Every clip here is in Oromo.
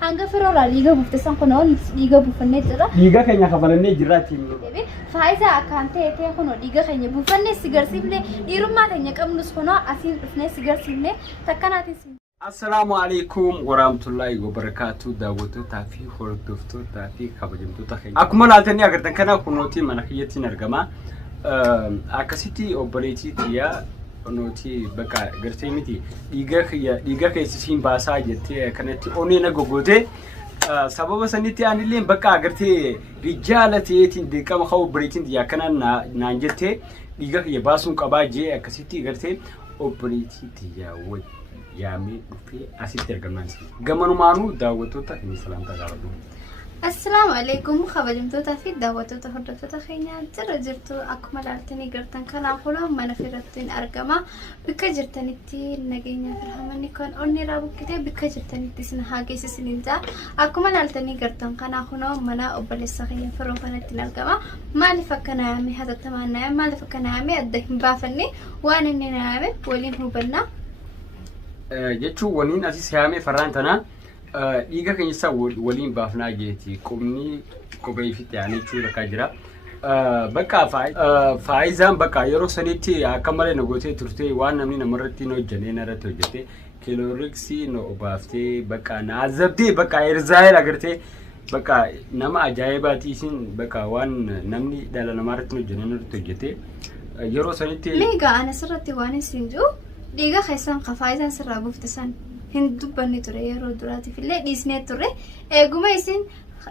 hanga firoora liiga buftesan kuno liiga bufanne jira liiga keenya kafalanne jiraati faayiza akante ete kuno liiga keenya bufanne sigarsifne dhiirummaa keenya qabnus kuno asiin dhufne sigarsifne takkanaatiin Assalamu alaikum warahmatullahi wabarakatuh daawwattoota fi hordoftoota fi kabajamtoota keenya akkuma laaltanii agartan kana kunooti mana kiyyatti argama akkasitti obboleetii tiyaa kunooti bakka gartee miti dhiiga keessisiin baasaa jettee kanatti onee na gogootee sababa sanitti aanillee bakka agartee rijaalateetiin deeqama haa obboleetiin tiyaa kana naan jettee dhiiga kiyya baasuun qabaa jee akkasitti gartee obboleetii tiyaa wajji yaami dhufe asitti argamansi gamanumaanu daawwattoota fi salaamta gaafadhu Assalamu alaikum kabajamtoota fi daawwattoota hordoftoota keenya jirtu akkuma laaltanii gartan kana kula mana firattiin argama bikka jirtanitti nageenya firhamanni kan onni raabukite bikka jirtanitti sin haageessisinta akkuma laaltanii gartan kana kula mana obboleessa keenya firoo kanatti argama maaliif akkana yaame hatattamaan yaame maaliif akkana yaame adda hin baafanne waan inni yaame waliin hubanna jechuun waliin asii siyaamee farraan tana dhiiga keessa waliin baafnaa jeeti qubni qubee fi taa'anii chuura ka jira bakka faayizaan bakka yeroo sanitti akka malee nagootee turte waan namni namarratti no hojjannee narratti hojjete kilooriksii no obaaftee bakka naazabdee bakka erzaayil agartee bakka nama ajaa'ibaati isin bakka waan namni dhala namarratti no hojjannee narratti hojjete yeroo sanitti meegaa anasirratti waan isin jiru dhiiga keessan faayizaan sirraa buuftisan hin dubbanne ture yeroo duraatiif illee dhiisnee ture eeguma isin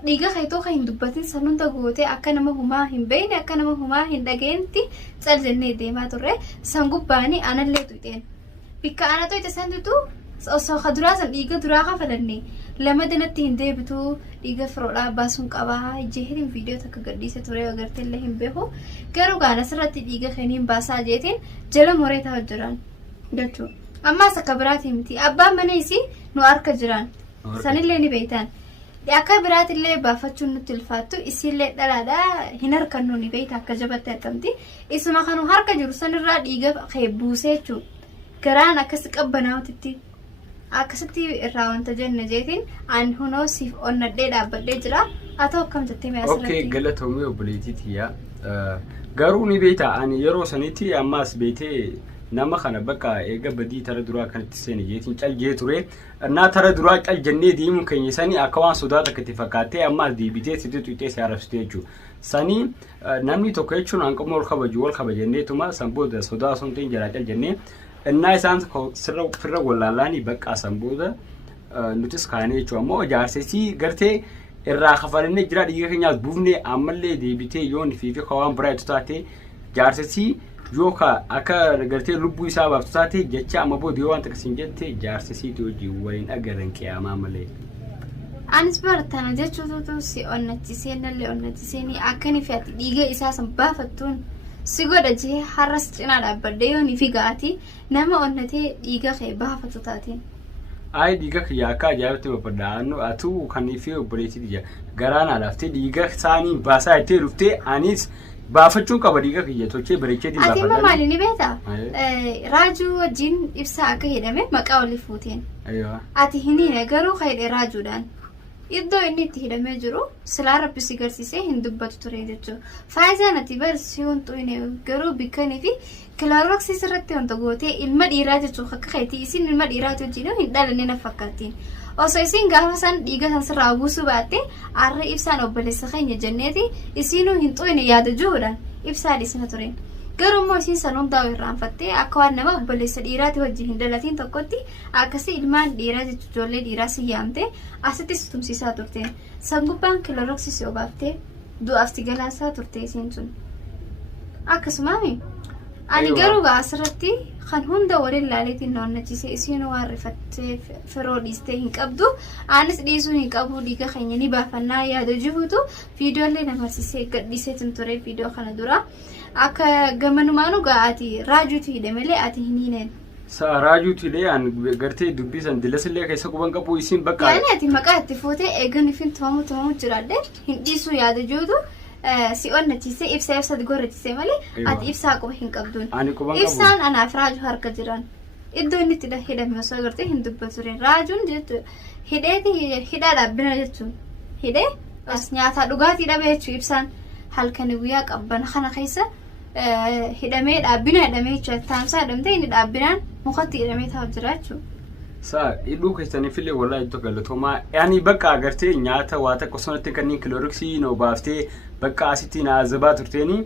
dhiiga keetoo kan hin dubbatin sanunda gootee akka nama humaa hin beekne akka nama humaa hin dhageenyatti cal jennee deemaa ture san gubbaanii anallee tuuteen bikka ana to'ite santu osoo kaduraa san dhiiga duraa kafalanne lama danatti hin deebitu dhiiga firoodhaa baasuun qabaa jeehin viidiyoo takka gadhiise ture agartee illee hin beeku garuu gaana sirratti dhiiga keeniin baasaa jeetiin jala moreetaa hojjetan jechuudha. Amma akka biraati miti abbaan mana isii nu harka jiran sanillee ni beektan akka biraatillee baafachuun nutti ulfaattu isiillee dhalaadha hin harkannu ni beekta akka jabatte attamti isuma kanu harka jiru sanirraa dhiiga kee buusee jechuudha garaan akkas qabbanaawtitti akkasitti irraa wanta jenne jeetiin aan hunoo siif onnadhee dhaabbadhee jira haa ta'u akkam jettee mi'aasirratti. Okay galatoomii obboleettii tiyyaa garuu ni beekta ani yeroo sanitti ammaas beetee nama kana bakka eega badii tara duraa kanatti seeni jeetiin cal jee ture naa tara duraa cal jennee deemuun keenya sanii akka waan sodaa takkatti fakkaatee ammaas deebitee sitti tuutee si arrabsitee jechuudha sanii namni tokko jechuun hanquma wal kabajenneetuma san booda sodaa osoo hin ta'in jalaa cal jennee innaa isaan firra wallaalaanii bakka san booda nutis kaanee jechuudha ammoo jaarsesii gartee irraa kafalannee jira dhiiga keenyaas buufnee ammallee deebitee yoon fi waan biraa itti taate jaarsesii Joka akka gartee lubbuu isaa baaftu taate jecha amma boodee waan takkasiin jette jaarsisiitii hojii waliin agarran qiyaamaa malee. Anis baratana jechuutu si onnachisee nallee onnachiseenii akkanii fi ati dhiiga isaa san baafattuun si godha jee har'as cinaa dhaabbadde yoonii fi ga'aati nama onnatee dhiiga kee baafatu taateen. Ay dhiiga kiyyaa akka ajaa'ibatti babbadda'annu atuu kan fi obboleettii garaan alaaftee dhiiga isaanii baasaa itti dhuftee anis baafachuun qaba dhiiga kiyya tochee bareecheetiin baafadha. Ati maali ni beektaa? Raajuu wajjin ibsaa akka hidhame maqaa olii fuuteen. Ati hin hine garuu hidhe raajuudhaan. Iddoo inni itti hidhamee jiru silaa rabbi si garsiisee hin dubbatu ture jechuudha. Faayizaan ati barsi wantoonni garuu bikkanii fi kilaarooksii irratti wanta gootee ilma dhiiraa jechuudha akka keetii isin ilma dhiiraati wajjin hin dhalanne na fakkaattiin. Osoo isin gaafa san dhiiga san sirraa buusuu baatte arra ibsaan obboleessa keenya jenneeti isinuu hin xooyne yaada jiruudhaan ibsaa dhiisna ture. Garuu immoo isin san hundaa'u irraanfattee akka waan nama obboleessa dhiiraati wajjin hin dhalatiin tokkotti akkasii ilmaan dhiiraa jechuun ijoollee dhiiraa si yaamte asitti si tumsiisaa turte. San gubbaan kilaarooksii si obaaftee du'aaf si galaasaa turte isin sun. Akkasumaami ani garuu asirratti kan hunda waliin laaleetiin noonnachisee isin waan rifattee firoo dhiistee hin qabdu anis dhiisuu hin qabu dhiiga keenya ni baafannaa yaada jiruutu viidiyoolee namarsiisee gadhiiseetiin ture viidiyoo kana dura akka gamanumaanu ga'aati raajuutu hidhamelee ati hin hineen. Raajuutu illee aan gartee dubbisan dilasillee keessa quban qabu isin bakka. Yaani ati maqaa itti fuutee eegan ifin tumamu jiraadde hin dhiisuu yaada jiruutu. Si onnachisee ibsa gorrachisee malee ati ibsaa quba hin qabduun. Ibsaan anaaf raaju harka jiran. iddoo inni itti hidhame osoo agartee hin dubbatu raajuun jettu hidheeti hidhaa dhaabbina jechuun hidhee as nyaataa dhugaatii dhabee jechuu ibsaan halkan guyyaa qabbana kana keessa hidhamee dhaabbina hidhamee jechuudha taamsaa hidhamtee inni dhaabbinaan mukatti hidhamee taa'u jira jechuudha. Saa hidhuu keessanii filee walaa iddoo galatoomaa yaani bakka agartee nyaata waa takka osoo kanneen kilooriksii noo baaftee bakka asitti na azabaa turteeni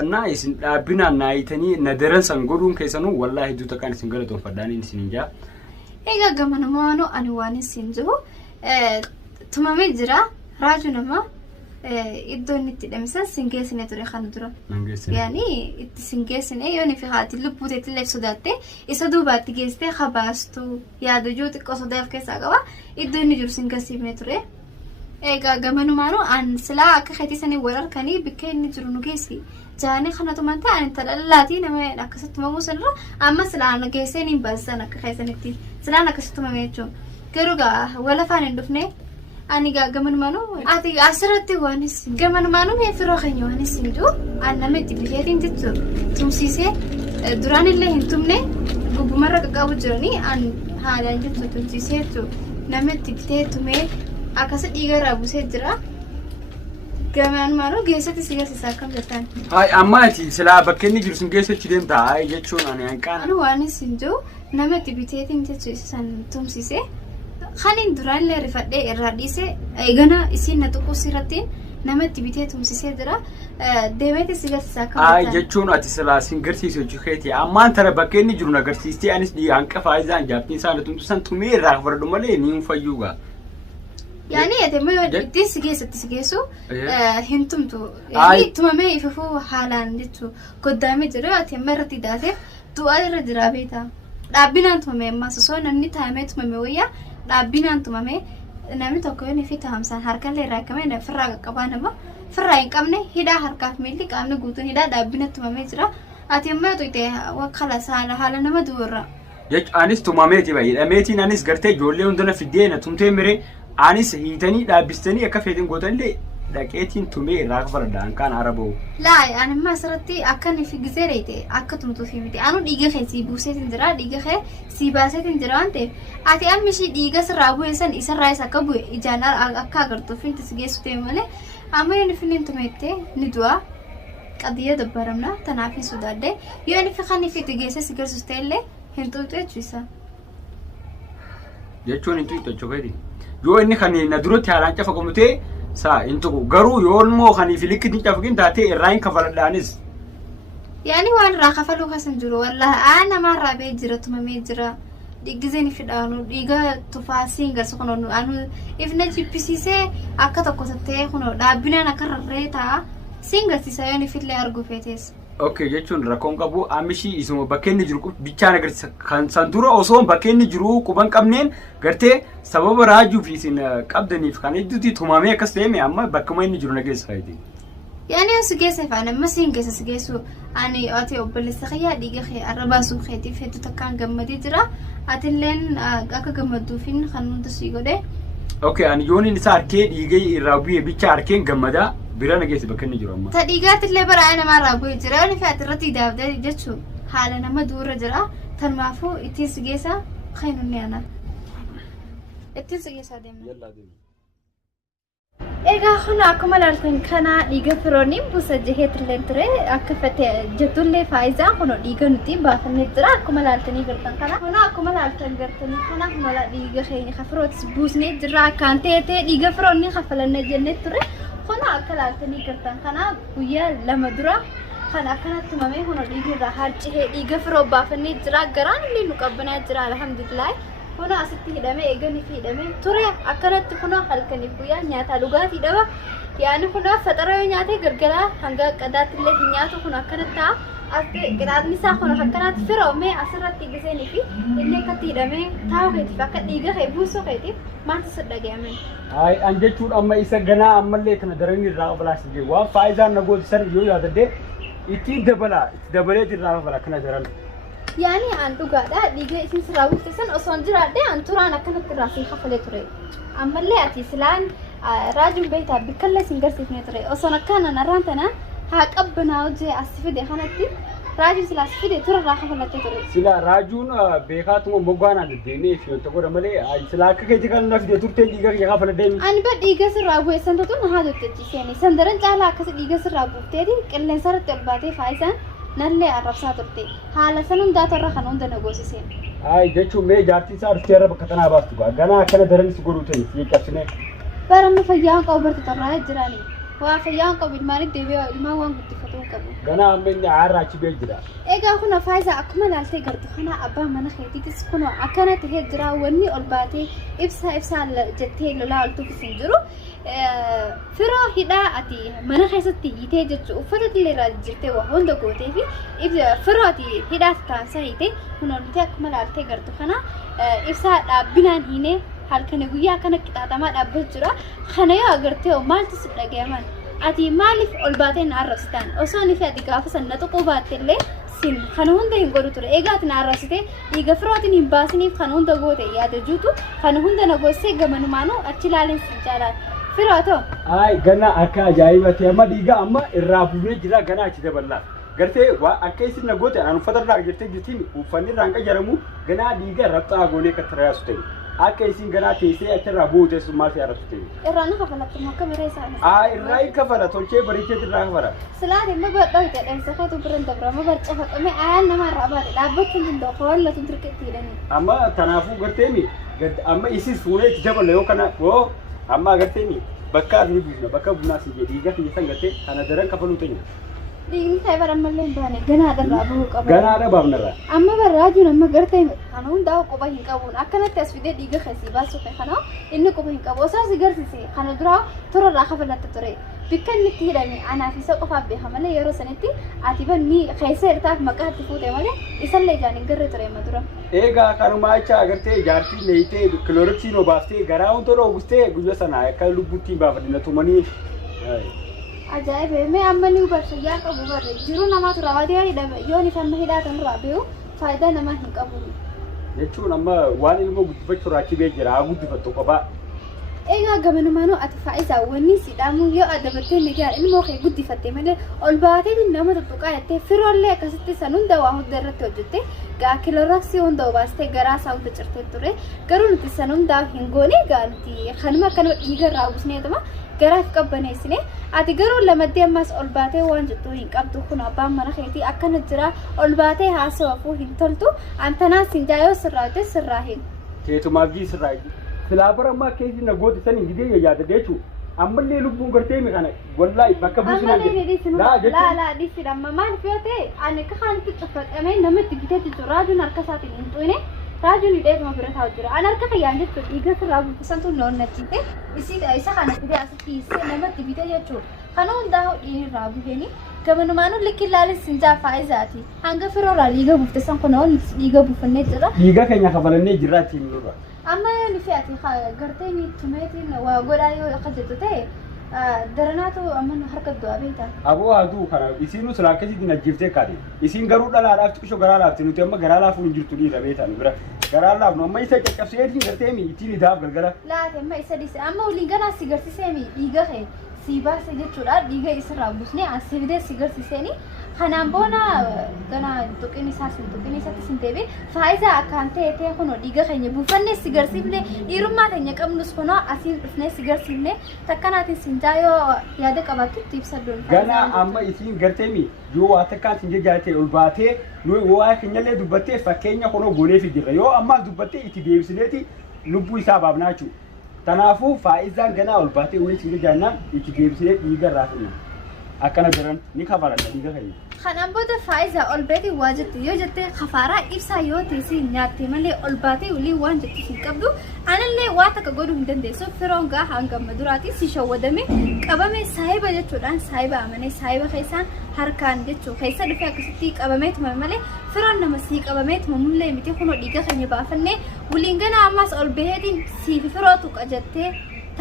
እና isin dhaabbinaan naayitanii na daransan godhuun keessanuu walaa hedduu takkaan isin galatoonfadhaan isin hinjaa. Egaa gamanamaanoo ani waan isin jiru tumamee jira raaju nama iddoo inni itti hidhamisan singeessine ture kan dura. Yaani itti singeessine yooni fi haati lubbuuteetti illee sodaatte isa duubaatti geessitee habaastu yaada ijoo xiqqoo sodaaf keessaa qaba iddoo inni jiru singeessiifne ture. Egaa gamanumaanoo an silaa akka keetisanii wal harkanii bakka inni jiru nu geessi jaanii kanatu manta ani talalaatii nama akkasitti tumamuu sanirra amma silaa na geessee niin baasisan akka keessanitti silaan akkasitti tumame jechuun garuu gaa wal afaan hin dhufne ani gaa gamanumaanoo ati asirratti waan isin gamanumaanoo mee firoo keenya waan isin jiru an nama itti bisheetiin jettu tumsiisee duraan illee hin tumne gubbumarra qaqqabu jiranii an haalaan jettu tumsiisee jettu nama itti bitee tumee akkasa dhiiga irraa buusee jira gamanumaanoo geessatti si geessisaa akkam jettaan. Hayi amma ati silaa bakka inni jiru sin geessachi deemtaa hayi jechuun ani hanqaana. Ani waan isin jiru nama itti biteetiin jechuun san tumsisee kaniin duraan illee rifadhee irraa dhiisee eegana isiin na tuqus irrattiin nama itti bitee tumsisee jira deemeeti si geessisaa akkam jettaan. Hayi jechuun ati silaa sin garsiisu hojii keetii ammaan tana bakka inni jiru na garsiistee anis hanqa faayizaan jaabtiin isaan tumtu san tumee irraa fardu malee niin fayyuugaa. Yani yatemo itti sigeessu hintumtu yani tumamee ifufuu haalaan jechu goddaamee jiru ati amma irratti hidhaatee du'aa irra jira beektaa dhaabbinaan tumamee ammas osoo namni taa'amee tumamee wayyaa dhaabbinaan tumamee namni tokko yoon ifi taa'amsaan harkallee irraa qabee firraa qaqqabaa nama firraa hin qabne hidhaa harkaaf miilli qaamni guutuun hidhaa dhaabbina tumamee jira ati amma yoo wakkala haala nama du'urra. Jechuun anis tumameeti baay'ee hidhameetiin anis gartee ijoollee hundana fiddee na tumtee miree. Anis hiitanii dhaabbistanii akka feetiin gootanillee dhaqeetiin tumee irraa faradaan kan araboo. Laa ani amma asirratti akka inni figisee reete akka tumtuuf miti anu dhiiga kee si buuseetiin jira dhiiga kee si baaseetiin jira waan ta'eef ati amma ishii dhiiga sirraa bu'e san isarraa isa akka bu'e ijaan akka agartuuf inti si geessu ta'e malee amma yoo inni finniin tumeettee ni du'a qadiyyaa dabbaramna tanaaf hin sodaadde yoo inni fi kan ifi itti geessee si geessus ta'ellee hin tuutu jechuudha. Jechuun hin tuutu jechuudha. Yoo inni kan na duratti haalaan cafa qabnutee saa intu garuu yoo immoo kan filikkiin cafaqin taatee irraa hin kafaladhaanis. Yaani waan irraa kafaluu kasan jiru wallahi namarraa bee jira tumamee jira dhiigizeen fidhaanu dhiiga tufaasiin garsu kunuun anu ifna jibbisiisee akka tokko tattee kunuun dhaabbinaan akka rarree ta'a siin garsiisa yoo inni fillee arguu feetees. Okay jechuun rakkoon qabu amishii isuma bakka inni jiru bichaan agarsiisa kan san dura osoo bakka inni jiru quban qabneen gartee sababa raajuu fi isin qabdaniif kan hedduutti tumamee akkas ta'e amma bakkuma inni jiru nageessa fayyadee. Yaani yoo si geesse fa'aan amma siin geessa si geessu ani ati obboleessa kiyyaa dhiiga kee arrabaasuu keetiif hedduu takkaan gammadee jira atilleen akka gammadduufin kan hunda sii godhe. Okay ani yooniin isaa harkee dhiiga irraa bu'ee bicha harkeen gammadaa. Bira nageessi bakka inni jiru amma. Tadhiigaatti illee bara namarraa bu'ee jira yoo fi asirratti daabdee jechuun haala nama duura jira tanumaafuu ittiin si geessa kan inni ana. Ittiin si geessaa deemna. Egaa kun akkuma ilaaltan kana dhiiga firooniin buusa jeheetillee ture akka fatee jettullee faayizaa kun dhiiga nuti baafannee jira akkuma ilaaltanii gartan kana. Kun akkuma ilaaltan gartanii kana mala dhiiga keenya kafirootis buusnee jira akkaan ta'ee dhiiga firoonni kafalannee jennee ture. Kun akka ilaaltanii gartan kana guyyaa lama dura kan akkanatti tumamee kun dhiiga irraa harcihee dhiiga firoo baafannee jira garaan illee nu qabbanaa jira alhamdulillah. Kun asitti hidhamee eeganii fi hidhamee ture akkanatti kun halkaniif guyyaa nyaataa dhugaatii dhaba yaani kun faxara yoo nyaatee gargaraa hanga qadaatti illee hin nyaatu kun akkanatti ta'a as qadaatni isaa kun akkanatti firoomee asirratti giseenii fi illee akkatti hidhamee taa'u keetiif akka dhiiga kee buusuu keetiif maaltu si dhaga'ame. Hayi an jechuun amma isa ganaa ammallee kana daranii irraa qabalaas jee waan faayidaan na goosisan yoo yaadadde itti dabalee irraa qabala kana daran. Yani an dhugaadha dhiiga isin sirraa buustesan osoo hin jiraadhe an turaan akkanatti irraa siin kafalee ture ammallee ati silaan raajuun beektaa bikkallee siin garsiifnee ture osoo akkana narraan tana haa qabbanaa hojii as fide kanatti راجو سلاس فيدي ترى راح فلا تطري سلا راجون بيخاتم مغوانا الديني في تقول مالي سلا كيف تقول نفدي تورتين ديغا يا فلا دين أنا بدي جسر رابو سندتون هذا تجسيني سندرن جالا كسر جسر رابو تدي كلن صارت الباتي فايزان نللي عرفسا ترتي حالا سنون دات الرخنون ده نجوسيسين جتشو مي جارتي صار تيرا بكتنا باستوا غنا كنا درن سغروتين يكفني برام فيان قبر تطراه جراني وفيان قبل ما ندي بيو ما وان قد فتوه كبو غنا من عراچ بيجرا ايغا كنا فايزا اكمل على تيغرت خنا ابا من خيتي تسكنو اكنت هجرا وني الباتي ابسا جتي لولا التو سنجرو فرا هدا اتي من خيستي يتي جچو فتت لي راجتي وهون دغوتي في اب فراتي هدا تاسايتي كنا نتي اكمل على تيغرت خنا ابسا دابنان هينه halkan guyaa kana qitaatama dhabbal jira khanaya agartay oo maaltis dhageyman ati maalif olbaateen arrastaan osoo ni fadi gaafa sanatu qobaatille sin khanunda hingodu ture eegaatna arrasite iga frootin himbaasinif khanunda goote yaada juutu khanunda nagoose gamanumaanu achilaalin sinjaalaan firooto ay gana akka ajaa'ibati amma dhiiga amma irraa buunee jira gana achi daballaa gartee waa akka isin nagoote anu fadarraa jirtee jirtiin uffanni irraan qajaramu gana dhiiga rabxaa goonee kattarayasu ta'e akka isin gana teessee achirraa buute sun maal fi arrabsu ta'e irraan kafalatti makka mireesaan irraa kafala tolchee bariitee irraa kafala salaati ma badhaw jedhan sakatu biran dabra ma barcafaqame ayaan nama irraa baate dhaabbachuun hundoo qoollatun tirqetti hidhanii amma tanaafuu garteemi amma isin fuunee itti dabala yoo kana yoo amma garteemi bakka asni buusna bakka bunaa si jedhi dhiiga kiyya san gartee kana daran kafaluu ta'e dhiigni ta'e barammallee hin baane ganaadharraa bahuu qaba ganaadha baafnarraa amma barraajuu nama gartee kana hundaa quba hin qabuun akkanatti as fidee dhiiga keessii baasuu ta'e kana inni quba hin qabu osoo si garsiise kana duraa turarraa kafalatta ture bikka inni itti hidhame anaaf isa qofaaf beeka malee yeroo sanitti ati banni keessa irtaaf maqaa itti fuute malee isallee ijaan hin garre ture ma dura eegaa kanumaa acha agartee jaartii leeyitee kilooriksiinoo baaftee garaa huntoon oogustee guyya sana akka lubbuttiin baafadina tumanii ajaa'ib mee amma ni barsiisaa qabu barre jiru namaatu raawwatee hidhame yoo ni famma hidhaatan raabeewu faayidaa namaa hin qabu jechuun amma waan ilmoo guddifachuu raachibee jira haa guddifattu qophaa eegaa gamanumaanoo ati faayisaa wanni sidhaamuu yoo adabattee nagaa ilmoo kee guddifatte malee ol baatee nama tuttuqaa jettee firoollee akkasitti san hunda waa hunda irratti hojjette gaa kilooraaksii hunda obaastee garaa isaa hunda cirtee ture garuu nuti san hundaa hin goone gaa nuti kanuma akkanuma dhiiga irraa buusneetuma garaaf qabbaneessine ati garuu lamaddee ammas ol baatee waan jettuu hin qabdu kun abbaan mana keetii akkana jira ol baatee haasawafuu hin toltu antanaa sinjaayoo sirraate sirraa hin keetumaaf jii sirraa silaabar amma keessa nagooti san hidee yaada jechu ammallee lubbuun gartee mi kana wallahi bakka buusina laa dhiisidha amma maal fiyoote ani akka kaanitti cuffaqamee namatti biteetti jiru raajuun harka isaatiin hin xuine raajuun hidheetuma bira taa'u jira ani harka fayyaan jechuudha dhiiga sirraa buufisantu noonnachite isa kana fidee asitti hissee namatti bite jechuudha kana hundaa dhiin irraa buufeni gamanumaanuu likki ilaalis sinjaa faayizaati hanga firoorraa dhiiga buufte san kun dhiiga buufannee jira dhiiga keenya kabalannee jirra ittiin nurra amma ni fe'ati gartee ni tumeetiin waa godhaa yoo akka jettu ta'e daranaatu amma harka du'aa beektaa aboo haaduu kana isiinuu silaa akkasitti najjiiftee kaate isiin garuu dhalaadhaaf xiqqishoo garaa laafte nuti amma garaa laafuu hin jirtu dhiira beetaan bira garaa laafnu amma isa caccabseetiin gartee mi ittiin idaaf galgala laate amma isa dhiise amma waliin ganaa si garsiisee mi dhiiga kee si baase jechuudha dhiiga isirraa buusnee asii fidee si garsiiseeni kanaan boona ganaa tuqin isaatti sin deebi faayidaa akkaan ta'e kunoo dhiiga keenya buufannee si garsiifne dhiirummaa keenya qabnus kunoo asiin dhufnee si garsiifne takkanaatiin sinjaa yoo yaada qabaattutti ibsadduun ganaa amma isiin gartee mi yoo waa takkaan sin jajjaatee ol baatee nuyi waa keenyallee dubbattee fakkeenya kunoo goonee fi jirra yoo ammaas dubbattee itti deebisineeti lubbuu isaa baafnaa jechuudha kanaafuu faayidaan ganaa ol baatee wayii sin jajjaannaan itti deebisnee dhiiga irraa finna akkana jiran ni kafaran dhiiga keenya kanaan booda faayidaa ol beekti waa jette yoo jette kafaaraa ibsaa yoo teessii nyaatte malee ol baatee ulii waan jettu hin qabdu anallee waa takka godhuu hin dandeessu firoon gaa hanga maduraatii si shawwadame qabame saayiba jechuudhaan saayiba amanee saayiba keessaan harkaan jechuu keessa dhufee akkasitti qabameetuma malee firoon nama sii qabameetuma mullee miti kunoo dhiiga keenya baafannee waliin ganaa ammaas ol beeheetiin siifi firootu qajattee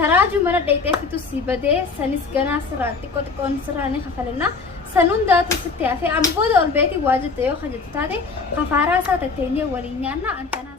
taraajuu mana dheexeeffitu si badee sanis ganaa sirraan xiqqoon sirraanii kafalannaa sanun daatu sitti hafe amma booda ol beetii waa jette yoo kajette taate kafaaraa isaa tatteenyee waliin nyaanna antanaa